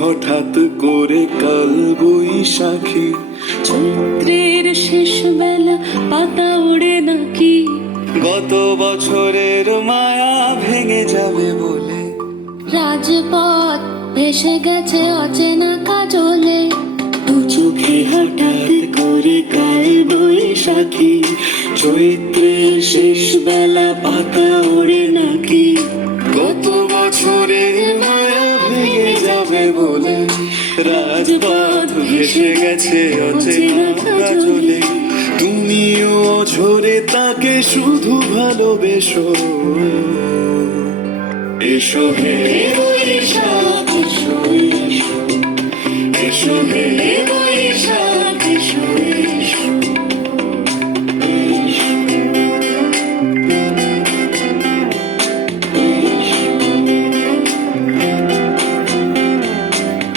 হঠাৎ করে কাল বৈশাখী। চৈত্রের শেষ বেলা পাতা ওড়ে নাকি, গত বছরের মায়া ভেঙে যাবে বলে। রাজপথ ভেসে গেছে অচেনা কাজলে, দু চোখে হঠাৎ করে কাল বৈশাখী। চৈত্রের শেষ বেলা পাতা ওড়ে নাকি, গত বছরের মায়া ভেঙে যাবে বলে। রাজপথ ভেসে গেছে অচেনা কাজলে, তুমিও অঝরে তাকে শুধু ভালোবেসো। এসো হে বৈশাখ এসো এসো, এসো হে বৈশাখ এসো এসো।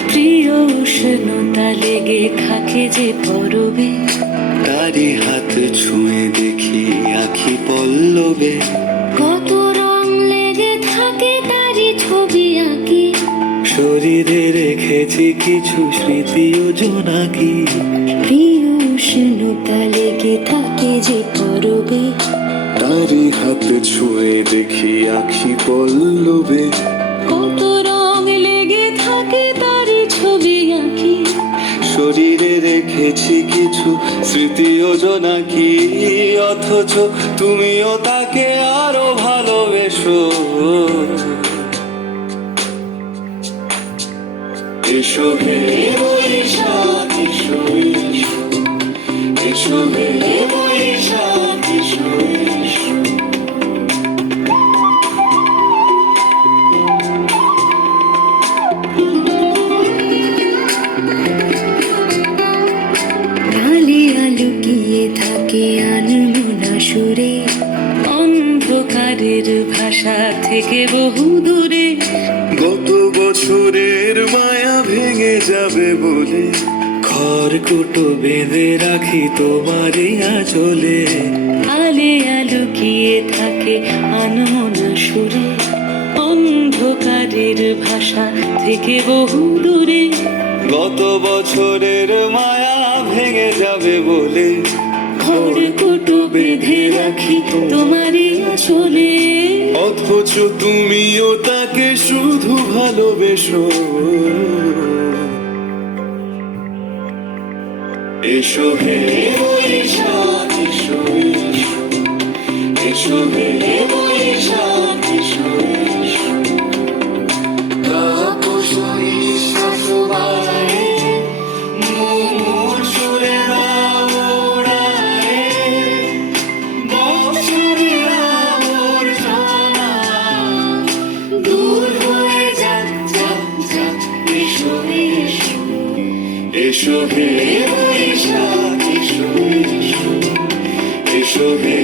প্রিয় উষ্ণতা লেগে থাকে যে পরবে, তারি হাত ছুঁয়ে দেখি আখি পল্লবে। কত রং লেগে থাকে তারই ছবি আঁকি, শরীরে রেখেছি কিছু স্মৃতি ও জোনাকি। প্রিয় উষ্ণতা লেগে থাকে যে পরবে, তারি হাত ছুঁয়ে দেখি আখি পল্লবে। কত রং লেগে থাকে তারই ছবি আঁকি, শরীরে রেখেছি কিছু স্মৃতি ও জোনাকি। অথচ তুমিও তাকে আরো ভালোবেসো। এসো হে বৈশাখ এসো এসো, এসো হে বৈশাখ এসো এসো। ডালিয়া লুকিয়ে থাকে আনমনা সুরে, অন্ধকারের ভাষা থেকে বহু দূরে, গত বছরের মায়া ভেঙে যাবে বলে। খড়কুটো বেঁধে রাখি তোমারই আঁচলে। আলিয়া লুকিয়ে থাকে আনমনা সুরে, অন্ধকারের ভাষা থেকে বহু দূরে, গত বছরের মায়া ভেঙে যাবে বলে। খড়কুটো বেঁধে রাখি তোমারই আঁচলে। অথচ তুমিও তাকে শুধু ভালোবেসো। এসো হে বৈশাখ এসো এসো, এসো হে বৈশাখ এসো এসো। তাপসী শাশুবায় মুমুর সুরে ওড়ায়, বৎসরের আবর্জনা দূর হয়ে যাক যাক যাক। এসো এসো, এসো হে বৈশাখ এসো এসো, এসো হে